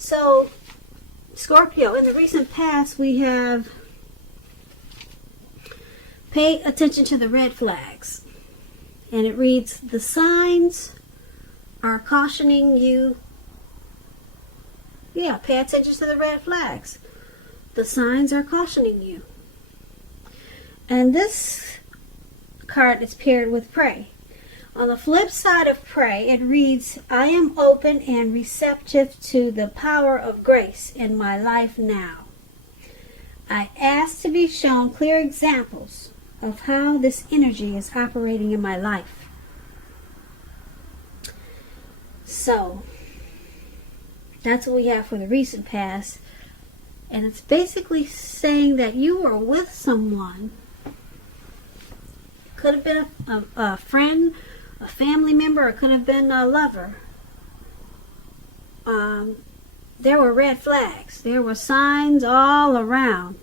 So, Scorpio, in the recent past, we have paid attention to the red flags. And it reads, the signs are cautioning you. Yeah, pay attention to the red flags. The signs are cautioning you. And this card is paired with pray. On the flip side of pray, it reads, I am open and receptive to the power of grace in my life now. I ask to be shown clear examples of how this energy is operating in my life. So, that's what we have for the recent past. And it's basically saying that you were with someone. Could have been a friend, a family member, or could have been a lover. There were red flags. There were signs all around,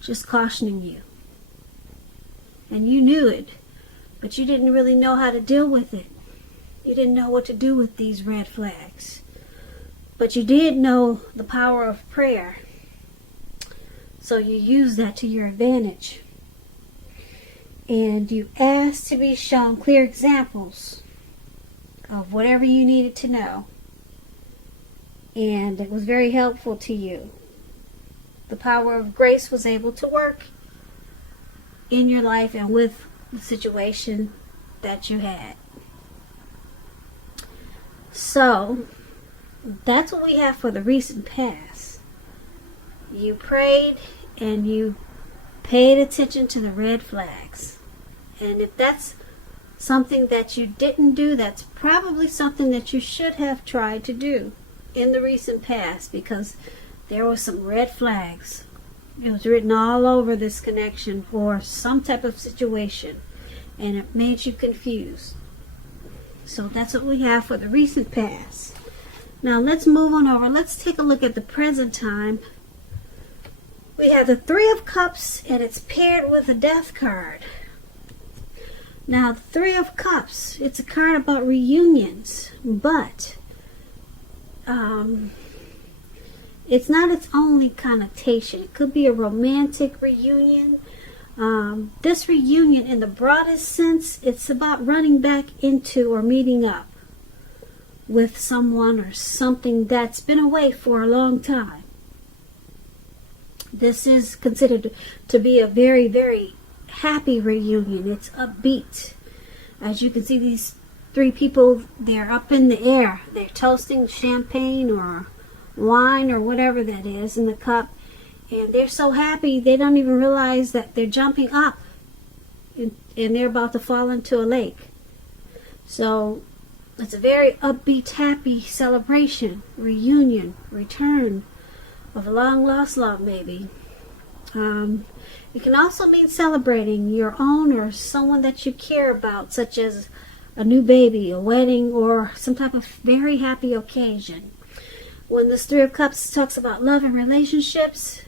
just cautioning you. And you knew it, but you didn't really know how to deal with it. You didn't know what to do with these red flags. But you did know the power of prayer. So you used that to your advantage. And you asked to be shown clear examples of whatever you needed to know. And it was very helpful to you. The power of grace was able to work in your life and with the situation that you had. So, that's what we have for the recent past. You prayed and you paid attention to the red flags. And if that's something that you didn't do, that's probably something that you should have tried to do in the recent past, because there were some red flags. It was written all over this connection for some type of situation, and it made you confused. So that's what we have for the recent past. Now let's move on over. Let's take a look at the present time. We have the Three of Cups, and it's paired with a Death card. Now, the Three of Cups, it's a card about reunions, but it's not its only connotation. It could be a romantic reunion. This reunion, in the broadest sense, it's about running back into or meeting up with someone or something that's been away for a long time. This is considered to be a very, very happy reunion. It's upbeat. As you can see, these three people, they're up in the air. They're toasting champagne or wine or whatever that is in the cup. And they're so happy, they don't even realize that they're jumping up. And they're about to fall into a lake. So, it's a very upbeat, happy celebration, reunion, return of a long-lost love, maybe. It can also mean celebrating your own or someone that you care about, such as a new baby, a wedding, or some type of very happy occasion. When this Three of Cups talks about love and relationships,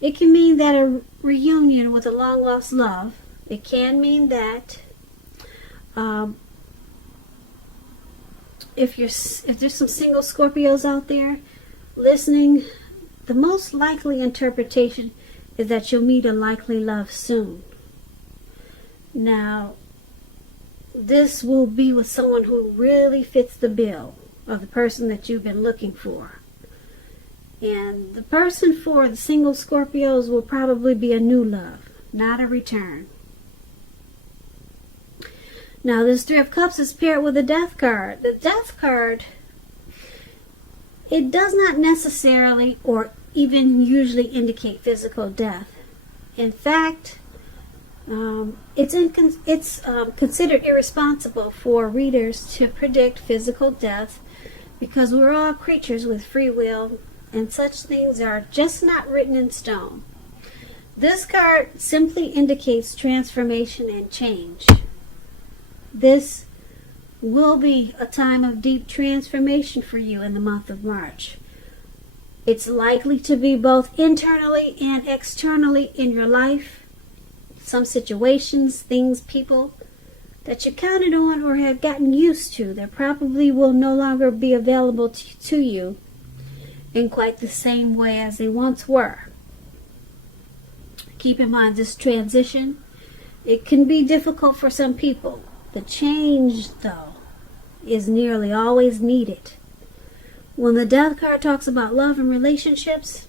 it can mean that a reunion with a long-lost love. It can mean that if there's some single Scorpios out there listening, the most likely interpretation is that you'll meet a likely love soon. Now, this will be with someone who really fits the bill of the person that you've been looking for. And the person for the single Scorpios will probably be a new love, not a return. Now, this Three of Cups is paired with a Death card. The Death card, it does not necessarily or even usually indicate physical death. In fact, it's considered irresponsible for readers to predict physical death, because we're all creatures with free will, and such things are just not written in stone. This card simply indicates transformation and change. This will be a time of deep transformation for you in the month of March. It's likely to be both internally and externally in your life. Some situations, things, people that you counted on or have gotten used to that probably will no longer be available to you in quite the same way as they once were. Keep in mind this transition, it can be difficult for some people. The change, though, is nearly always needed. When the Death card talks about love and relationships,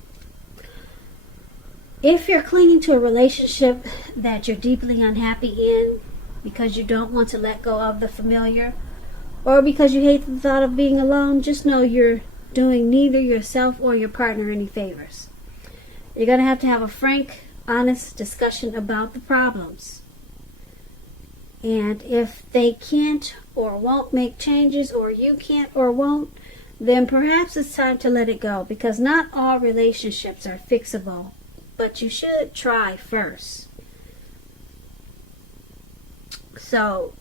if you're clinging to a relationship that you're deeply unhappy in because you don't want to let go of the familiar, or because you hate the thought of being alone, just know you're doing neither yourself or your partner any favors. You're going to have a frank, honest discussion about the problems. And if they can't or won't make changes, or you can't or won't, then perhaps it's time to let it go, because not all relationships are fixable, but you should try first. So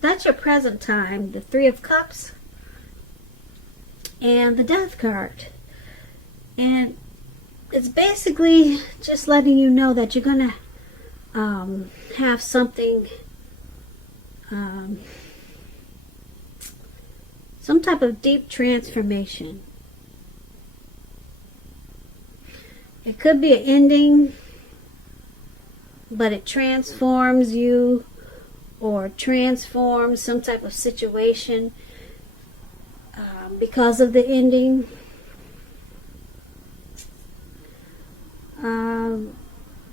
that's your present time, the Three of Cups and the Death card. And it's basically just letting you know that you're going to have something, some type of deep transformation. It could be an ending, but it transforms you or transforms some type of situation because of the ending.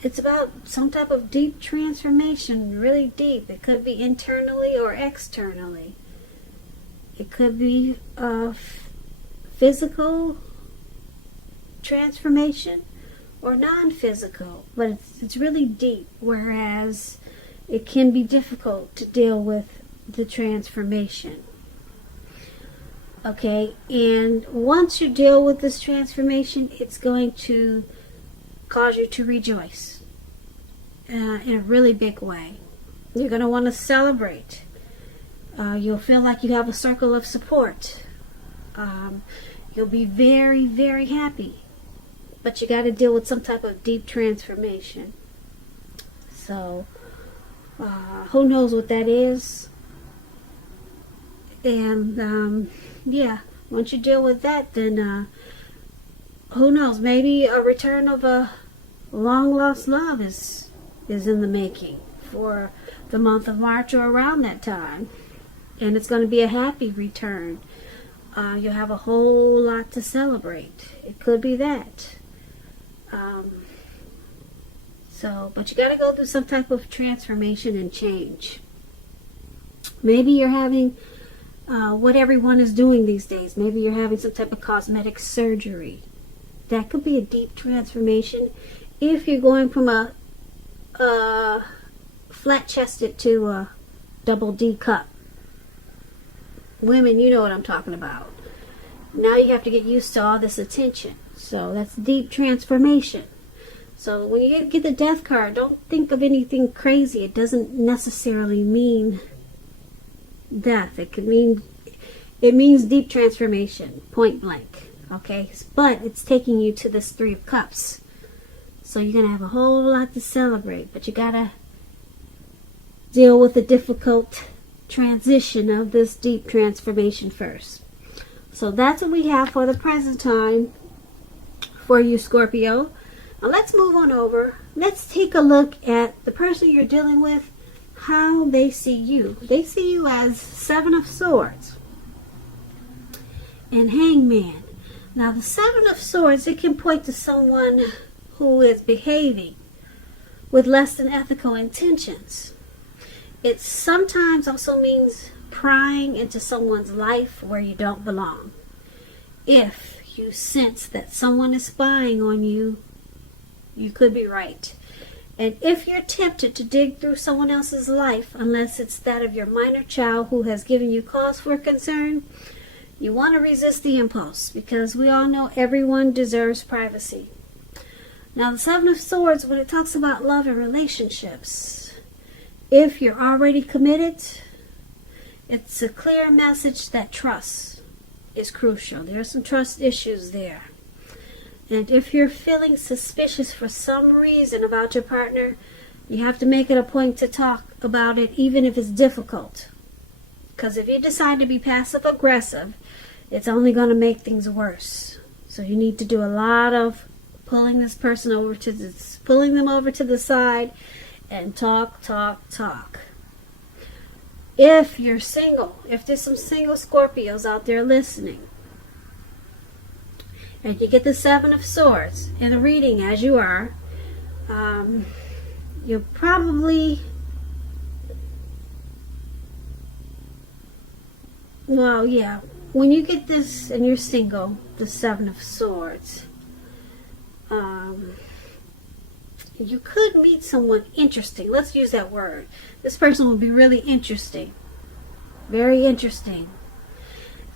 It's about some type of deep transformation, really deep. It could be internally or externally. It could be a physical transformation or non-physical, but it's really deep, whereas it can be difficult to deal with the transformation. Okay, and once you deal with this transformation, it's going to cause you to rejoice in a really big way. You're going to want to celebrate. You'll feel like you have a circle of support. You'll be very, very happy. But you got to deal with some type of deep transformation. So, who knows what that is? And, yeah, once you deal with that, then, who knows? Maybe a return of a long-lost love is in the making for the month of March or around that time. And it's going to be a happy return. You'll have a whole lot to celebrate. It could be that. But you got to go through some type of transformation and change. Maybe you're having what everyone is doing these days. Maybe you're having some type of cosmetic surgery. That could be a deep transformation if you're going from a flat-chested to a double D cup. Women, you know what I'm talking about. Now you have to get used to all this attention. So that's deep transformation. So when you get the Death card, don't think of anything crazy. It doesn't necessarily mean death. It means deep transformation, point blank. Okay, but it's taking you to this Three of Cups. So you're going to have a whole lot to celebrate, but you got to deal with the difficult transition of this deep transformation first. So that's what we have for the present time for you, Scorpio. Now let's move on over. Let's take a look at the person you're dealing with, how they see you. They see you as Seven of Swords and Hangman. Now the Seven of Swords, it can point to someone who is behaving with less than ethical intentions. It sometimes also means prying into someone's life where you don't belong. If you sense that someone is spying on you, you could be right. And if you're tempted to dig through someone else's life, unless it's that of your minor child who has given you cause for concern, you want to resist the impulse, because we all know everyone deserves privacy. Now the Seven of Swords, when it talks about love and relationships, if you're already committed, it's a clear message that trust is crucial. There are some trust issues there. And if you're feeling suspicious for some reason about your partner, You have to make it a point to talk about it, even if it's difficult. Because if you decide to be passive aggressive, it's only going to make things worse. So you need to do a lot of pulling them over to the side and talk. If you're single, if there's some single Scorpios out there listening, and you get the Seven of Swords in a reading as you are, you'll probably, well, yeah, when you get this and you're single, the Seven of Swords, you could meet someone interesting. Let's use that word. This person will be really interesting. Very interesting.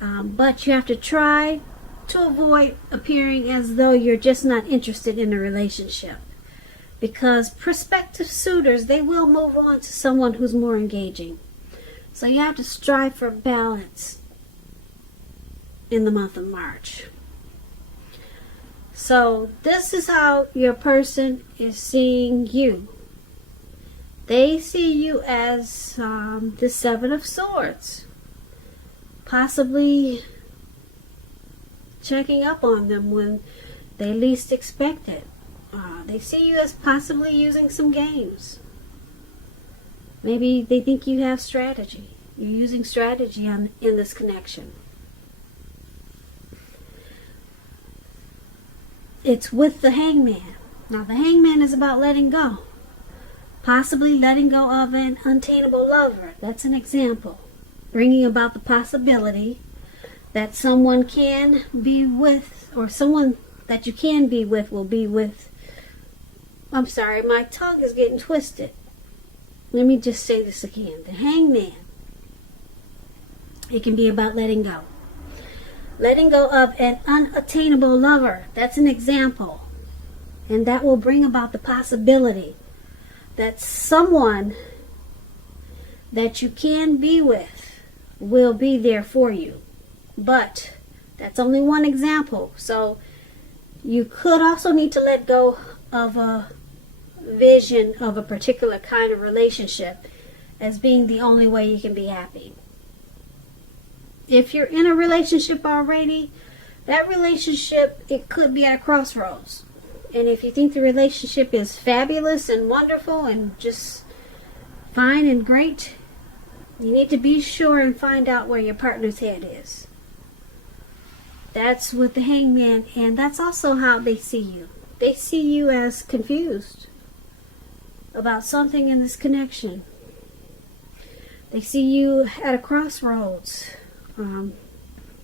But you have to try to avoid appearing as though you're just not interested in a relationship. Because prospective suitors, they will move on to someone who's more engaging. So you have to strive for balance in the month of March. So this is how your person is seeing you. They see you as the Seven of Swords. Possibly checking up on them when they least expect it. They see you as possibly using some games. Maybe they think you have strategy. You're using strategy in this connection. It's with the Hangman. Now the Hangman is about letting go. Possibly letting go of an untainable lover. That's an example. Bringing about the possibility that someone can be with, or someone that you can be with will be with. I'm sorry, my tongue is getting twisted. Let me just say this again. The Hangman. It can be about letting go. Letting go of an unattainable lover. That's an example. And that will bring about the possibility that someone that you can be with will be there for you. But that's only one example. So you could also need to let go of a vision of a particular kind of relationship as being the only way you can be happy. If you're in a relationship already, that relationship, it could be at a crossroads. And if you think the relationship is fabulous and wonderful and just fine and great, you need to be sure and find out where your partner's head is. That's with the Hangman, and that's also how they see you. They see you as confused about something in this connection. They see you at a crossroads.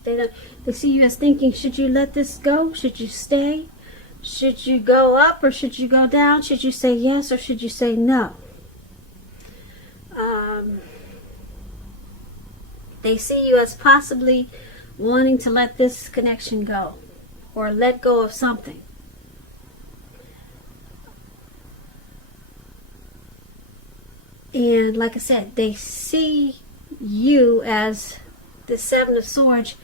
They see you as thinking, should you let this go? Should you stay? Should you go up or should you go down? Should you say yes or should you say no? They see you as possibly wanting to let this connection go or let go of something. And like I said, they see you as the Seven of Swords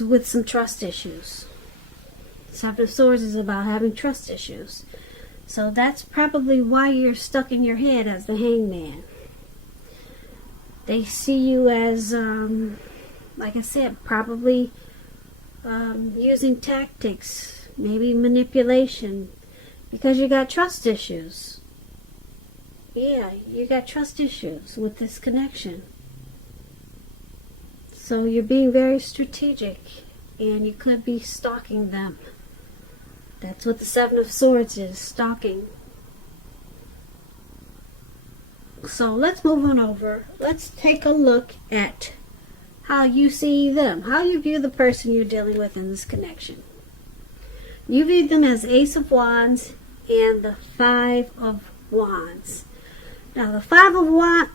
with some trust issues. Seven of Swords is about having trust issues. So that's probably why you're stuck in your head as the Hangman. They see you as, like I said, probably using tactics, maybe manipulation, because you got trust issues. Yeah, you got trust issues with this connection. So you're being very strategic, and you could be stalking them. That's what the Seven of Swords is, stalking. So let's move on over. Let's take a look at how you see them, how you view the person you're dealing with in this connection. You view them as Ace of Wands and the Five of Wands. Now the Five of Wands,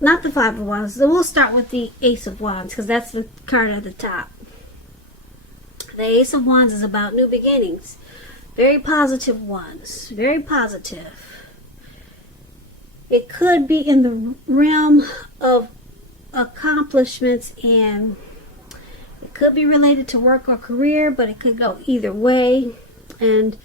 not the Five of Wands, so we'll start with the Ace of Wands because that's the card at the top. The Ace of Wands is about new beginnings. Very positive ones. Very positive. It could be in the realm of accomplishments, and it could be related to work or career, but it could go either way. And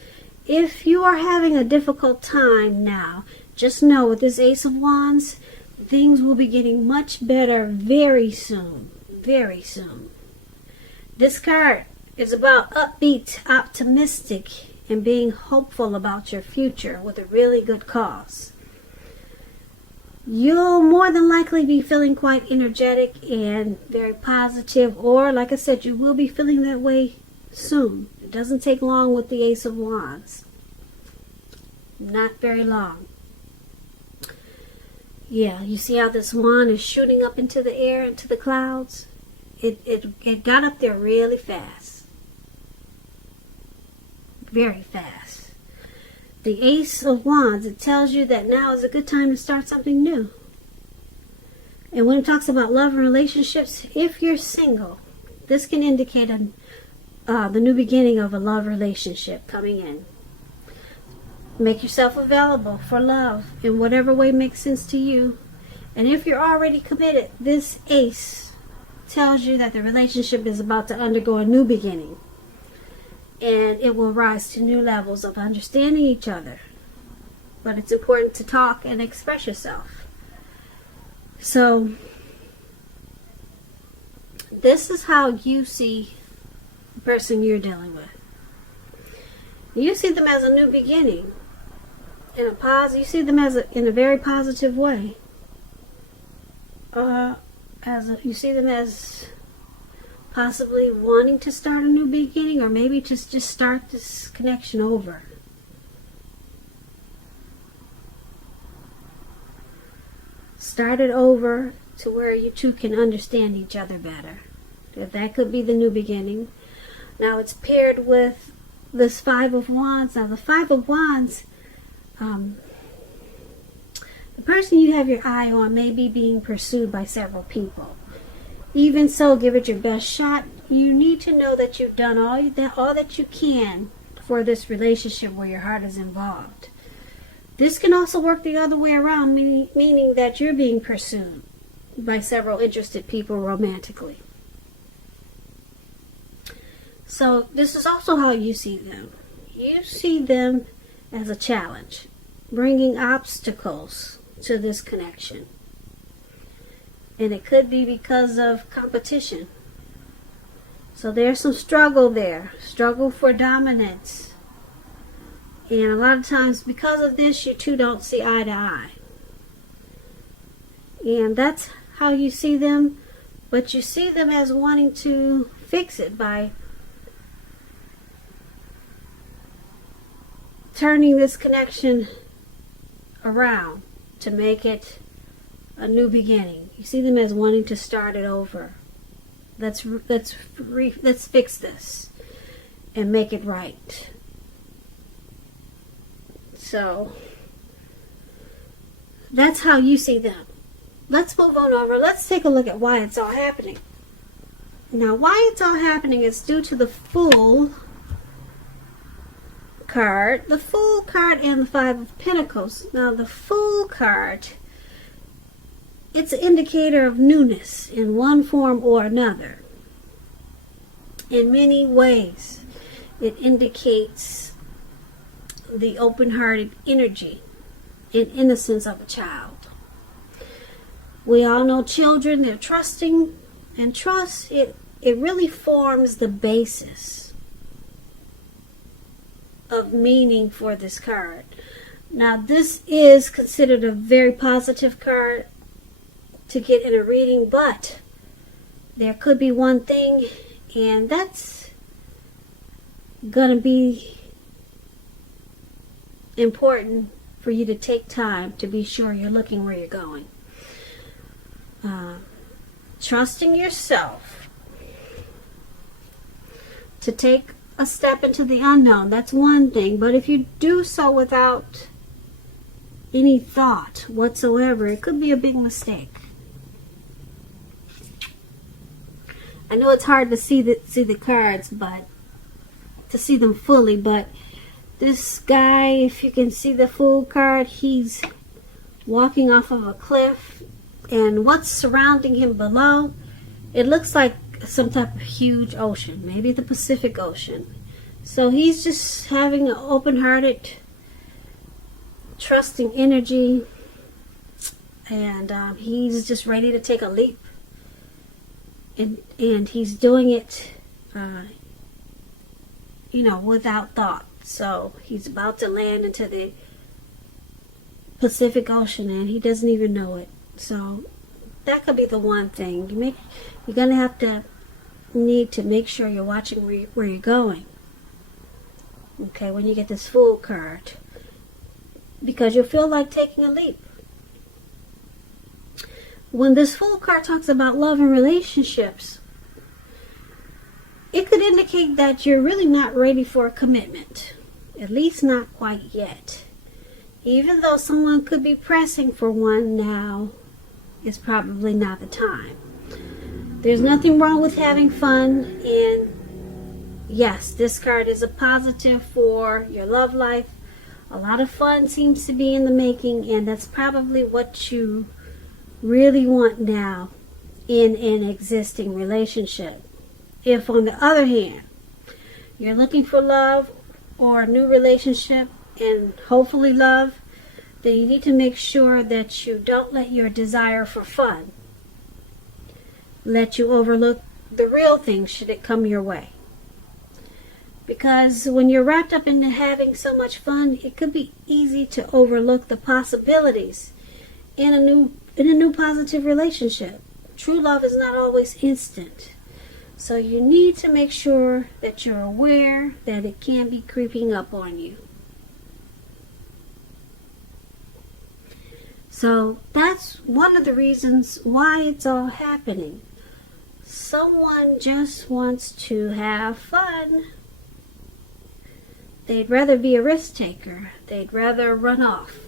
if you are having a difficult time now, just know with this Ace of Wands, things will be getting much better very soon. Very soon. This card is about upbeat, optimistic, and being hopeful about your future with a really good cause. You'll more than likely be feeling quite energetic and very positive, or like I said, you will be feeling that way soon. It doesn't take long with the Ace of Wands. Not very long. Yeah, you see how this wand is shooting up into the air, into the clouds? It got up there really fast. Very fast. The Ace of Wands, it tells you that now is a good time to start something new. And when it talks about love and relationships, if you're single, this can indicate the new beginning of a love relationship coming in. Make yourself available for love in whatever way makes sense to you. And if you're already committed, this Ace tells you that the relationship is about to undergo a new beginning. And it will rise to new levels of understanding each other. But it's important to talk and express yourself. So, this is how you see the person you're dealing with. You see them as a new beginning. You see them in a very positive way. You see them as possibly wanting to start a new beginning, or maybe just start this connection over. Start it over to where you two can understand each other better. If that could be the new beginning. Now it's paired with this Five of Wands. Now the Five of Wands, the person you have your eye on may be being pursued by several people. Even so, give it your best shot. You need to know that you've done all that you can for this relationship where your heart is involved. This can also work the other way around, meaning that you're being pursued by several interested people romantically. So this is also how you see them. You see them as a challenge, bringing obstacles to this connection. And it could be because of competition. So there's some struggle there. Struggle for dominance. And a lot of times because of this, you two don't see eye to eye. And that's how you see them. But you see them as wanting to fix it by turning this connection around to make it a new beginning. You see them as wanting to start it over. Let's fix this and make it right. So that's how you see them. Let's move on over. Let's take a look at why it's all happening. Now, why it's all happening is due to the Fool card. The Fool card and the Five of Pentacles. Now, the Fool card, it's an indicator of newness in one form or another. In many ways, it indicates the open-hearted energy and innocence of a child. We all know children, they're trusting, and trust, it really forms the basis of meaning for this card. Now, this is considered a very positive card to get in a reading, but there could be one thing, and that's gonna be important for you to take time to be sure you're looking where you're going. Trusting yourself to take a step into the unknown, that's one thing, but if you do so without any thought whatsoever, it could be a big mistake. I know it's hard to see the cards, but to see them fully, but this guy, if you can see the Fool card, he's walking off of a cliff, and what's surrounding him below, it looks like some type of huge ocean, maybe the Pacific Ocean. So he's just having an open-hearted trusting energy, and he's just ready to take a leap, and he's doing it without thought. So he's about to land into the Pacific Ocean and he doesn't even know it. So that could be the one thing. You're gonna need to make sure you're watching where you're going. Okay, when you get this Fool card, because you'll feel like taking a leap. When this Fool card talks about love and relationships, it could indicate that you're really not ready for a commitment. At least not quite yet. Even though someone could be pressing for one now, it's probably not the time. There's nothing wrong with having fun, and yes, this card is a positive for your love life. A lot of fun seems to be in the making, and that's probably what you really want now in an existing relationship. If, on the other hand, you're looking for love or a new relationship and hopefully love, then you need to make sure that you don't let your desire for fun let you overlook the real thing should it come your way. Because when you're wrapped up into having so much fun, it could be easy to overlook the possibilities in a new positive relationship. True love is not always instant. So you need to make sure that you're aware that it can be creeping up on you. So that's one of the reasons why it's all happening. Someone just wants to have fun. They'd rather be a risk taker. They'd rather run off.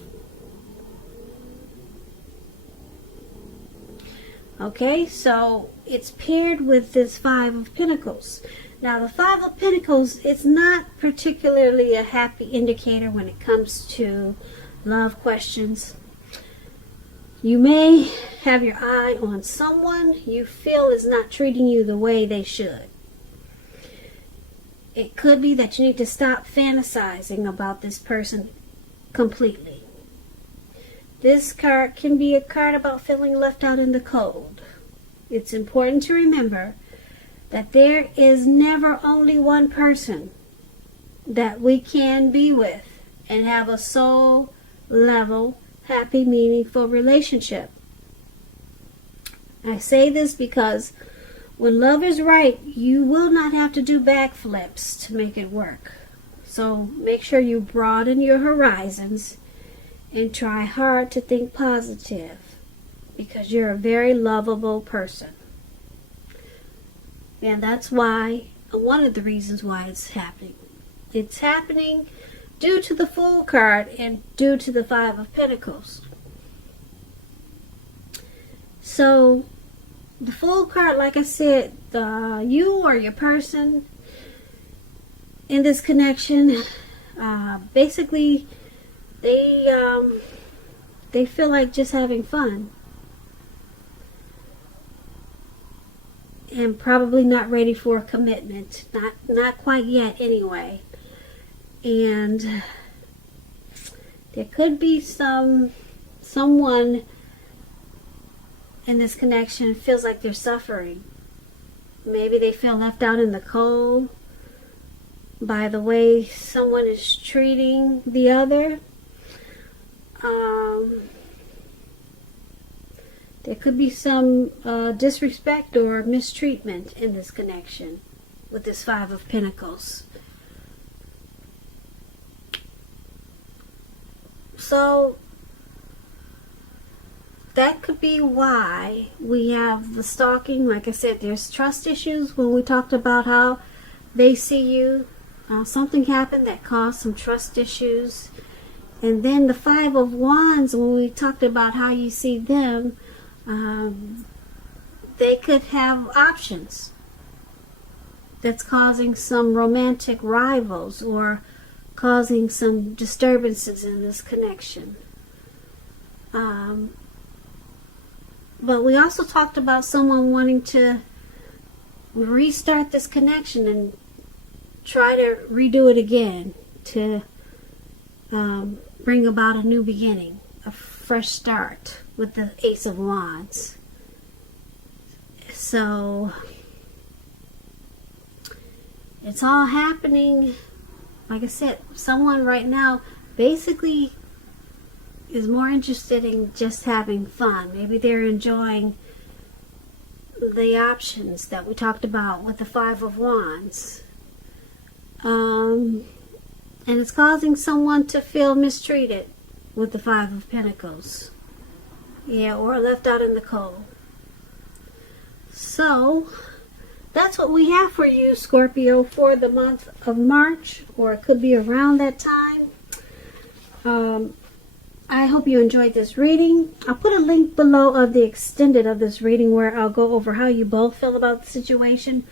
Okay, so it's paired with this Five of Pentacles. Now, the Five of Pentacles is not particularly a happy indicator when it comes to love questions. You may have your eye on someone you feel is not treating you the way they should. It could be that you need to stop fantasizing about this person completely. This card can be a card about feeling left out in the cold. It's important to remember that there is never only one person that we can be with and have a soul level, happy, meaningful relationship. I say this because when love is right, you will not have to do backflips to make it work. So make sure you broaden your horizons and try hard to think positive, because you're a very lovable person. And that's why, one of the reasons why it's happening. It's happening due to the Fool card and due to the Five of Pentacles. So, the Fool card, like I said, you or your person in this connection, basically, they feel like just having fun and probably not ready for a commitment, not quite yet anyway. And there could be someone in this connection feels like they're suffering. Maybe they feel left out in the cold by the way someone is treating the other. There could be some disrespect or mistreatment in this connection with this Five of Pentacles. So that could be why we have the stalking. Like I said, there's trust issues when we talked about how they see you. Something happened that caused some trust issues. And then the Five of Wands, when we talked about how you see them, they could have options that's causing some romantic rivals or causing some disturbances in this connection. But we also talked about someone wanting to restart this connection and try to redo it again, to bring about a new beginning, a fresh start with the Ace of Wands. So it's all happening. Like I said, someone right now basically is more interested in just having fun. Maybe they're enjoying the options that we talked about with the Five of Wands. And it's causing someone to feel mistreated with the Five of Pentacles. Yeah, or left out in the cold. So that's what we have for you, Scorpio, for the month of March, or it could be around that time. I hope you enjoyed this reading. I'll put a link below of the extended of this reading where I'll go over how you both feel about the situation.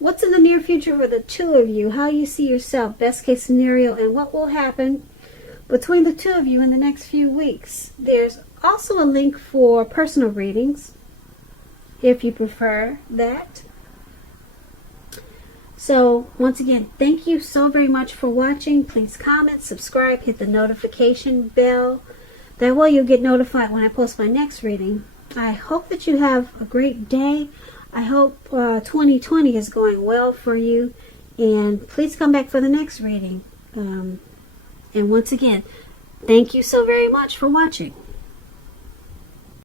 What's in the near future for the two of you? How you see yourself, best case scenario, and what will happen between the two of you in the next few weeks. There's also a link for personal readings, if you prefer that. So, once again, thank you so very much for watching. Please comment, subscribe, hit the notification bell. That way you'll get notified when I post my next reading. I hope that you have a great day. I hope 2020 is going well for you. And please come back for the next reading. And once again, thank you so very much for watching.